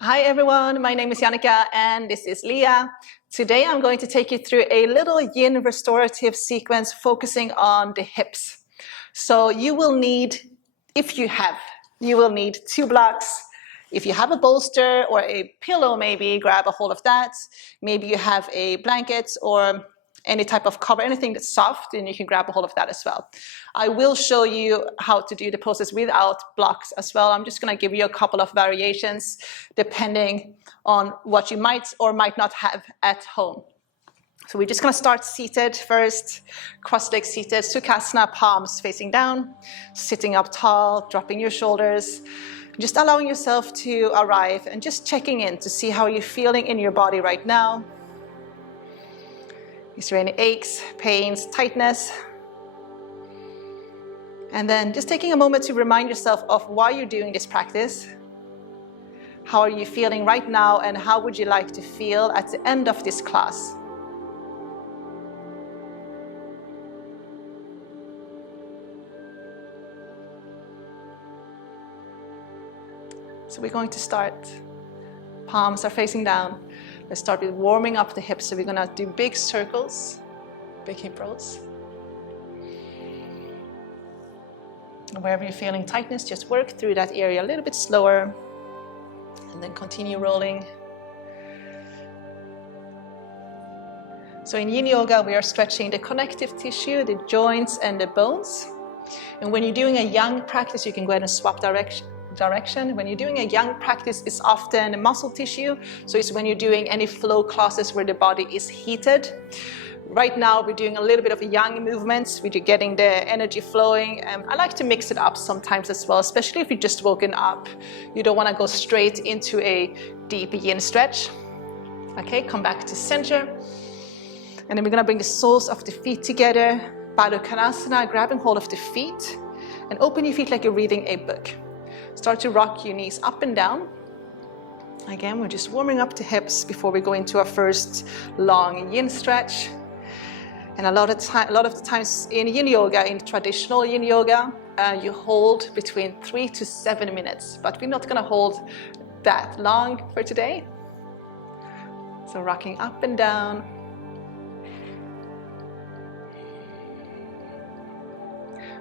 Hi everyone, my name is Jannica and this is Leah. Today I'm going to take you through a little yin restorative sequence focusing on the hips. So you will need, you will need 2 blocks. If you have a bolster or a pillow, maybe grab a hold of that. Maybe you have a blanket or any type of cover, anything that's soft, and you can grab a hold of that as well. I will show you how to do the poses without blocks as well. I'm just going to give you a couple of variations depending on what you might or might not have at home. So we're just going to start seated first, cross-legged seated, Sukhasana, palms facing down, sitting up tall, dropping your shoulders, just allowing yourself to arrive and just checking in to see how you're feeling in your body right now. Is there any aches, pains, tightness? And then just taking a moment to remind yourself of why you're doing this practice. How are you feeling right now, and how would you like to feel at the end of this class? So we're going to start. Palms are facing down. Let's start with warming up the hips. So we're going to do big circles, big hip rolls. And wherever you're feeling tightness, just work through that area a little bit slower. And then continue rolling. So in Yin Yoga, we are stretching the connective tissue, the joints and the bones. And when you're doing a yang practice, you can go ahead and swap direction. When you're doing a yang practice, it's often muscle tissue. So it's when you're doing any flow classes where the body is heated. Right now, we're doing a little bit of a yang movements, where you're getting the energy flowing. I like to mix it up sometimes as well, especially if you're just woken up. You don't want to go straight into a deep yin stretch. Okay, come back to center. And then we're going to bring the soles of the feet together. Baddha Konasana, grabbing hold of the feet. And open your feet like you're reading a book. Start to rock your knees up and down. Again, we're just warming up the hips before we go into our first long yin stretch. And a lot of the times in yin yoga, in traditional yin yoga, you hold between 3 to 7 minutes. But we're not going to hold that long for today. So rocking up and down.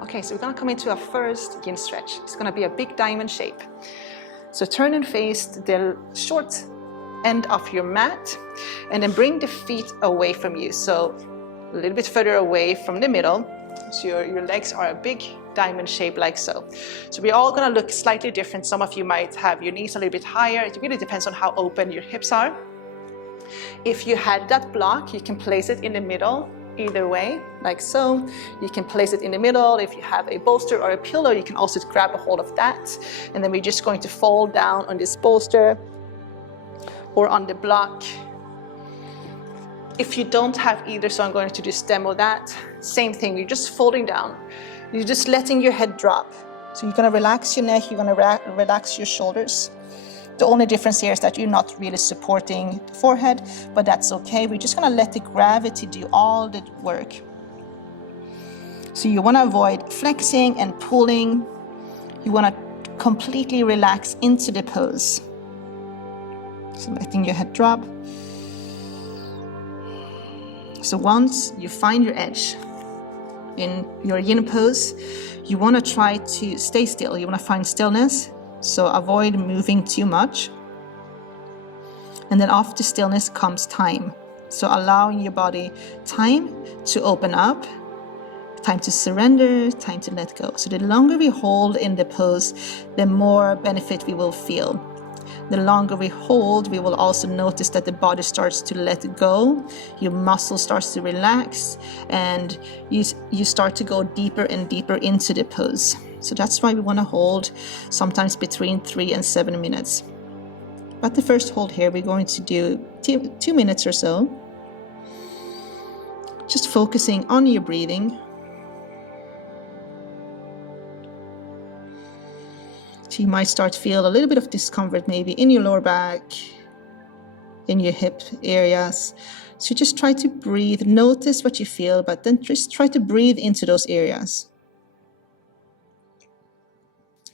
Okay, so we're going to come into our first yin stretch. It's going to be a big diamond shape. So turn and face the short end of your mat, and then bring the feet away from you. So a little bit further away from the middle. So your legs are a big diamond shape like so. So we're all going to look slightly different. Some of you might have your knees a little bit higher. It really depends on how open your hips are. If you had that block, you can place it in the middle. Either way, like so. You can place it in the middle. If you have a bolster or a pillow, you can also grab a hold of that. And then we're just going to fold down on this bolster or on the block. If you don't have either, so I'm going to just demo that. Same thing, you're just folding down. You're just letting your head drop. So you're going to relax your neck, you're going to relax your shoulders. The only difference here is that you're not really supporting the forehead, but that's okay. We're just going to let the gravity do all the work. So you want to avoid flexing and pulling. You want to completely relax into the pose. So letting your head drop. So once you find your edge in your yin pose, you want to try to stay still. You want to find stillness. So avoid moving too much. And then after stillness comes time. So allowing your body time to open up, time to surrender, time to let go. So the longer we hold in the pose, the more benefit we will feel. The longer we hold, we will also notice that the body starts to let go, your muscle starts to relax, and you start to go deeper and deeper into the pose. So that's why we want to hold sometimes between 3 and 7 minutes. But the first hold here, we're going to do 2 minutes or so. Just focusing on your breathing. So you might start to feel a little bit of discomfort maybe in your lower back, in your hip areas. So just try to breathe, notice what you feel, but then just try to breathe into those areas.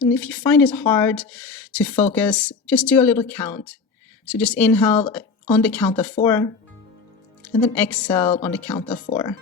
And if you find it hard to focus, just do a little count. So just inhale on the count of 4, and then exhale on the count of 4.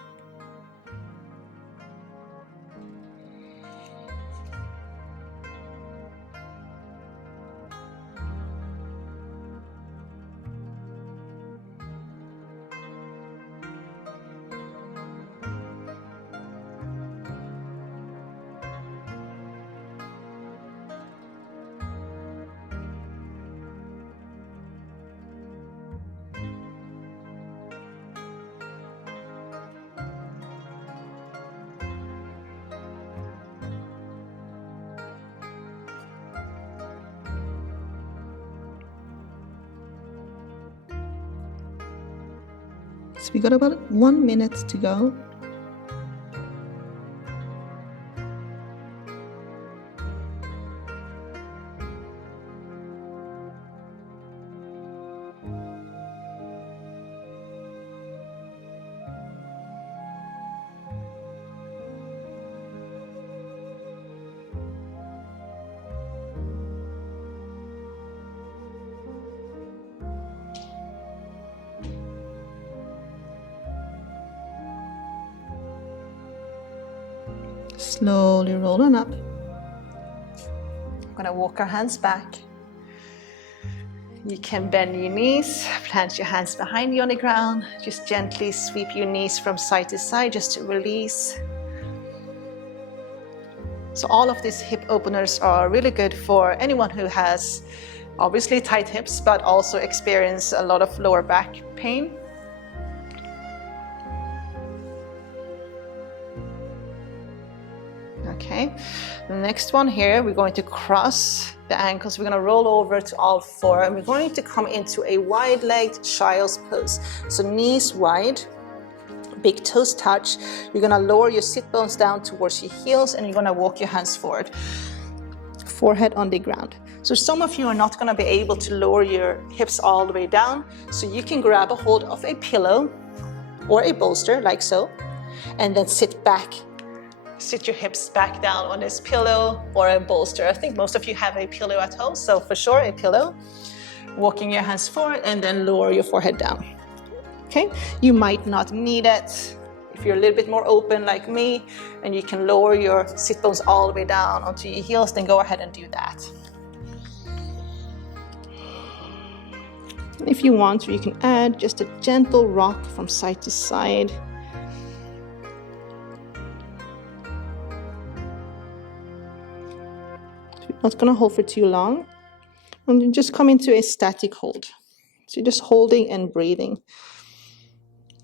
So we got about 1 minute to go. Slowly roll on up. I'm gonna walk our hands back. You can bend your knees, plant your hands behind you on the ground. Just gently sweep your knees from side to side just to release. So all of these hip openers are really good for anyone who has obviously tight hips, but also experience a lot of lower back pain. Okay, the next one here, we're going to cross the ankles. We're going to roll over to all 4, and we're going to come into a wide-legged child's pose. So knees wide, big toes touch. You're going to lower your sit bones down towards your heels, and you're going to walk your hands forward. Forehead on the ground. So some of you are not going to be able to lower your hips all the way down, so you can grab a hold of a pillow or a bolster like so, and then sit back. Sit your hips back down on this pillow or a bolster. I think most of you have a pillow at home, so for sure a pillow. Walking your hands forward and then lower your forehead down. Okay, you might not need it. If you're a little bit more open like me and you can lower your sit bones all the way down onto your heels, then go ahead and do that. And if you want, you can add just a gentle rock from side to side. Not going to hold for too long, and you just come into a static hold. So you're just holding and breathing.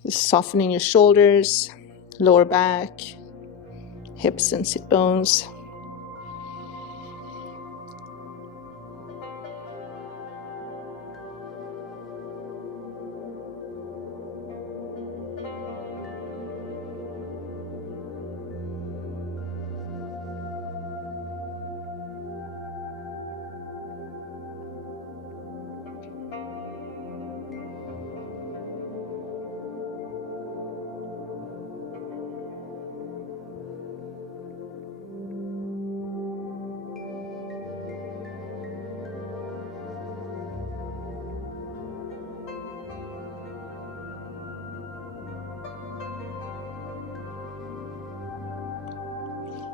Just softening your shoulders, lower back, hips and sit bones.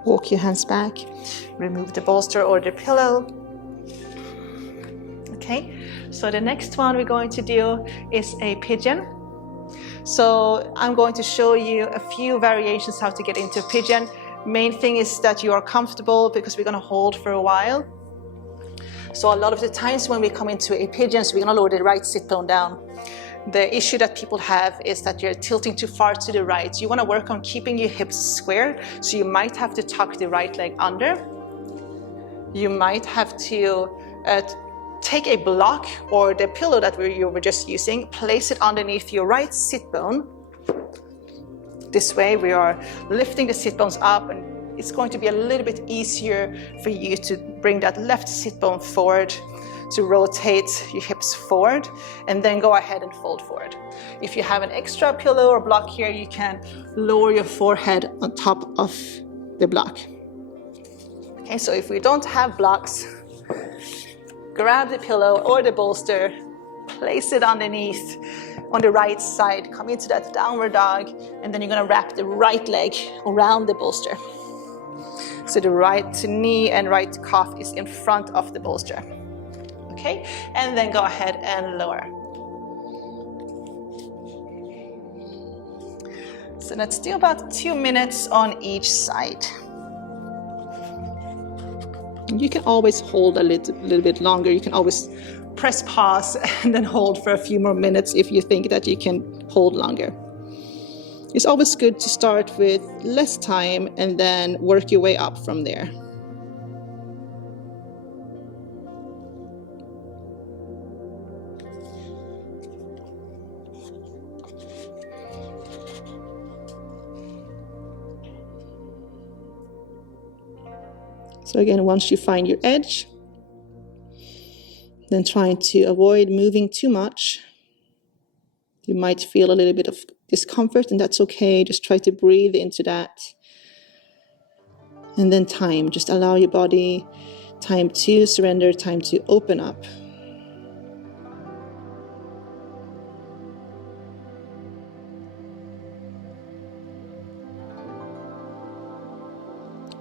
Walk your hands back, remove the bolster or the pillow. Okay, so the next one we're going to do is a pigeon. So I'm going to show you a few variations how to get into pigeon. Main thing is that you are comfortable because we're going to hold for a while. So a lot of the times when we come into a pigeon, so we're going to lower the right sit bone down. The issue that people have is that you're tilting too far to the right. You want to work on keeping your hips square, so you might have to tuck the right leg under. You might have to take a block or the pillow that you were just using, place it underneath your right sit bone. This way we are lifting the sit bones up, and it's going to be a little bit easier for you to bring that left sit bone forward, to rotate your hips forward, and then go ahead and fold forward. If you have an extra pillow or block here, you can lower your forehead on top of the block. Okay, so if we don't have blocks, grab the pillow or the bolster, place it underneath on the right side, come into that downward dog, and then you're gonna wrap the right leg around the bolster. So the right knee and right calf is in front of the bolster. Okay, and then go ahead and lower. So let's do about 2 minutes on each side. You can always hold a little bit longer. You can always press pause and then hold for a few more minutes if you think that you can hold longer. It's always good to start with less time and then work your way up from there. So again, once you find your edge, then trying to avoid moving too much. You might feel a little bit of discomfort, and that's okay. Just try to breathe into that. And then time, just allow your body time to surrender, time to open up.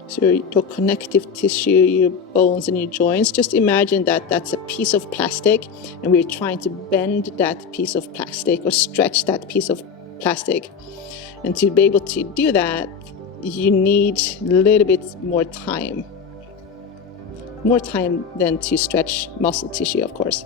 So your connective tissue, your bones and your joints, just imagine that that's a piece of plastic and we're trying to bend that piece of plastic or stretch that piece of plastic. And to be able to do that, you need a little bit more time. More time than to stretch muscle tissue, of course.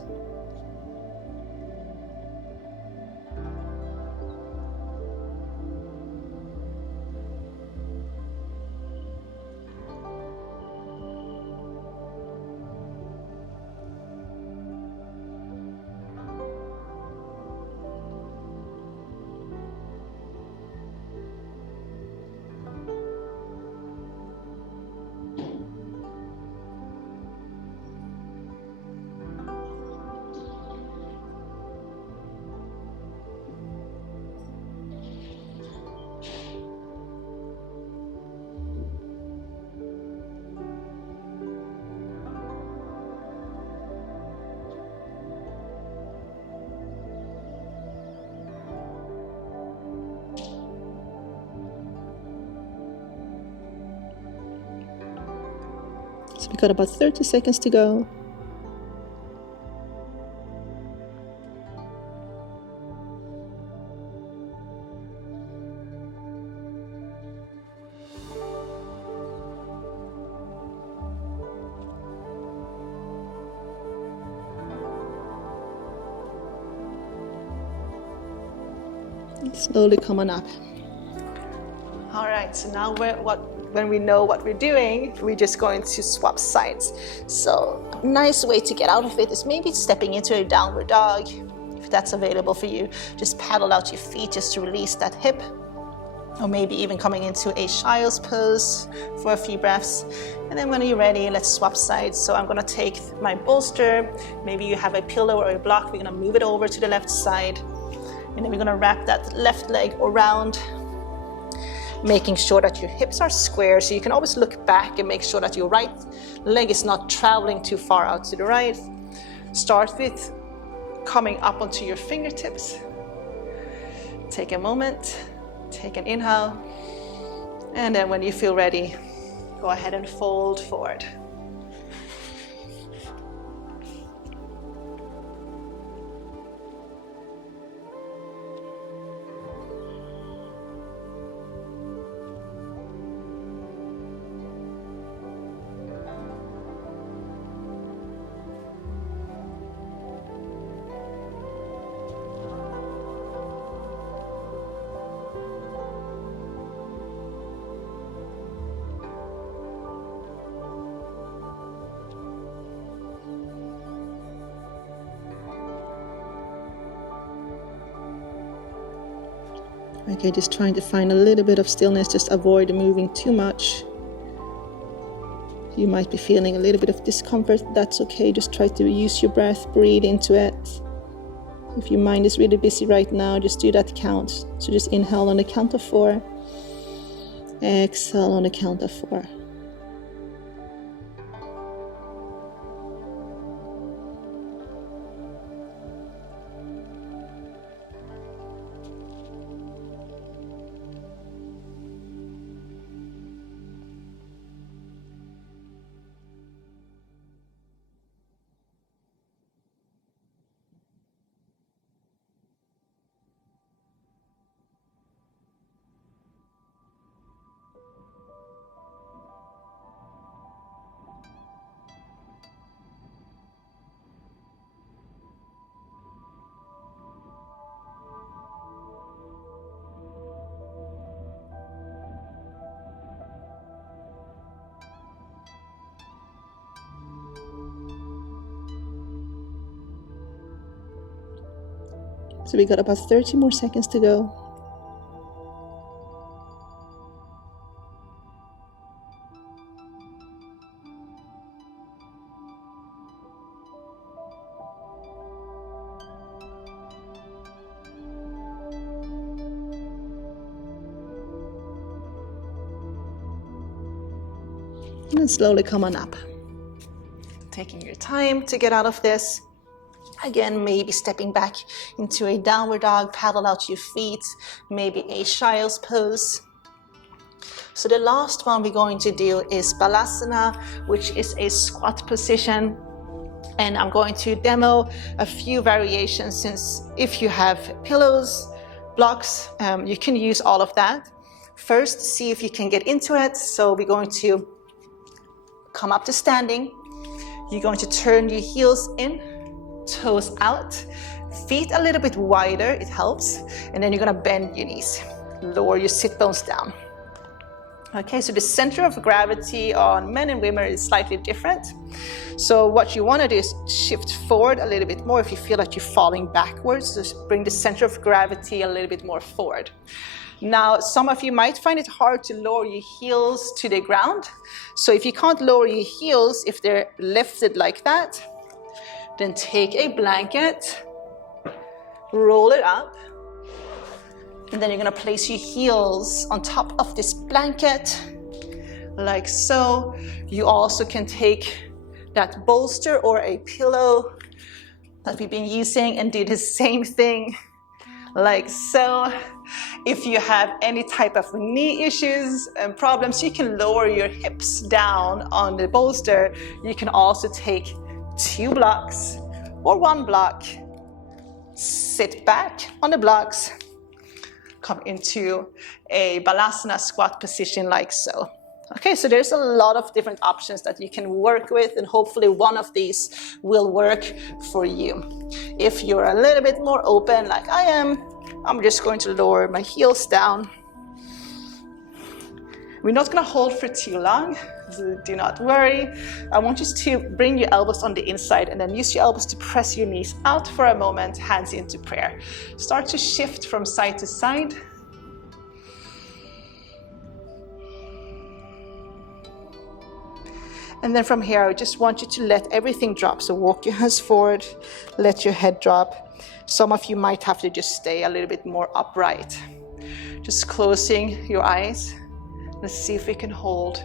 So we got about 30 seconds to go. Slowly come on up. All right, so now when we know what we're doing, we're just going to swap sides. So a nice way to get out of it is maybe stepping into a downward dog. If that's available for you, just paddle out your feet just to release that hip. Or maybe even coming into a child's pose for a few breaths. And then when you're ready, let's swap sides. So I'm gonna take my bolster. Maybe you have a pillow or a block. We're gonna move it over to the left side. And then we're gonna wrap that left leg around, making sure that your hips are square. So you can always look back and make sure that your right leg is not traveling too far out to the right. Start with coming up onto your fingertips. Take a moment, take an inhale. And then when you feel ready, go ahead and fold forward. Okay, just trying to find a little bit of stillness, just avoid moving too much. You might be feeling a little bit of discomfort, that's okay, just try to use your breath, breathe into it. If your mind is really busy right now, just do that count. So just inhale on the count of 4, exhale on the count of 4. So we got about 30 more seconds to go. And then slowly come on up. Taking your time to get out of this. Again, maybe stepping back into a downward dog, paddle out your feet, maybe a child's pose. So the last one we're going to do is Palasana, which is a squat position. And I'm going to demo a few variations, since if you have pillows, blocks, you can use all of that. First, see if you can get into it. So we're going to come up to standing. You're going to turn your heels in, toes out, feet a little bit wider, it helps. And then you're gonna bend your knees, lower your sit bones down. Okay, so the center of gravity on men and women is slightly different. So what you wanna do is shift forward a little bit more if you feel like you're falling backwards. Just bring the center of gravity a little bit more forward. Now, some of you might find it hard to lower your heels to the ground. So if you can't lower your heels, if they're lifted like that, then take a blanket, roll it up, and then you're gonna place your heels on top of this blanket, like so. You also can take that bolster or a pillow that we've been using and do the same thing, like so. If you have any type of knee issues and problems, you can lower your hips down on the bolster. You can also take 2 blocks or 1 block, sit back on the blocks, come into a Palasana squat position like so. Okay, so there's a lot of different options that you can work with, and hopefully one of these will work for you. If you're a little bit more open like I am, I'm just going to lower my heels down. We're not going to hold for too long, so do not worry. I want you to bring your elbows on the inside and then use your elbows to press your knees out for a moment, hands into prayer. Start to shift from side to side. And then from here, I just want you to let everything drop. So walk your hands forward, let your head drop. Some of you might have to just stay a little bit more upright. Just closing your eyes. Let's see if we can hold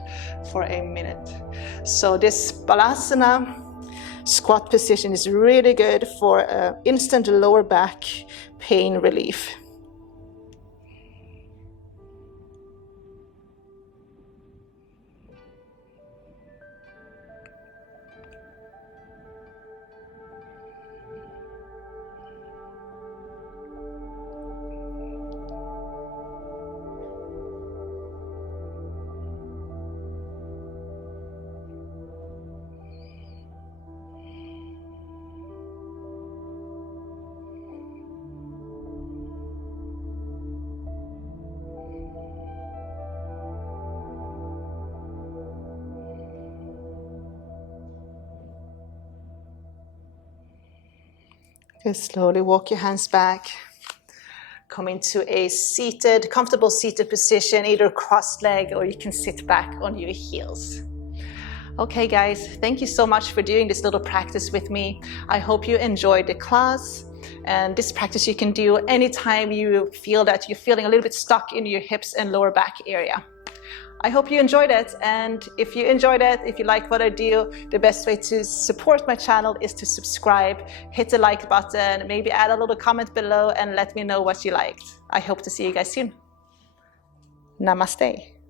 for a minute. So this Palasana squat position is really good for instant lower back pain relief. Just slowly walk your hands back. Come into a seated, comfortable seated position, either cross-legged or you can sit back on your heels. Okay guys, thank you so much for doing this little practice with me. I hope you enjoyed the class. And this practice you can do anytime you feel that you're feeling a little bit stuck in your hips and lower back area. I hope you enjoyed it, and if you enjoyed it, if you like what I do, the best way to support my channel is to subscribe, hit the like button, maybe add a little comment below and let me know what you liked. I hope to see you guys soon. Namaste.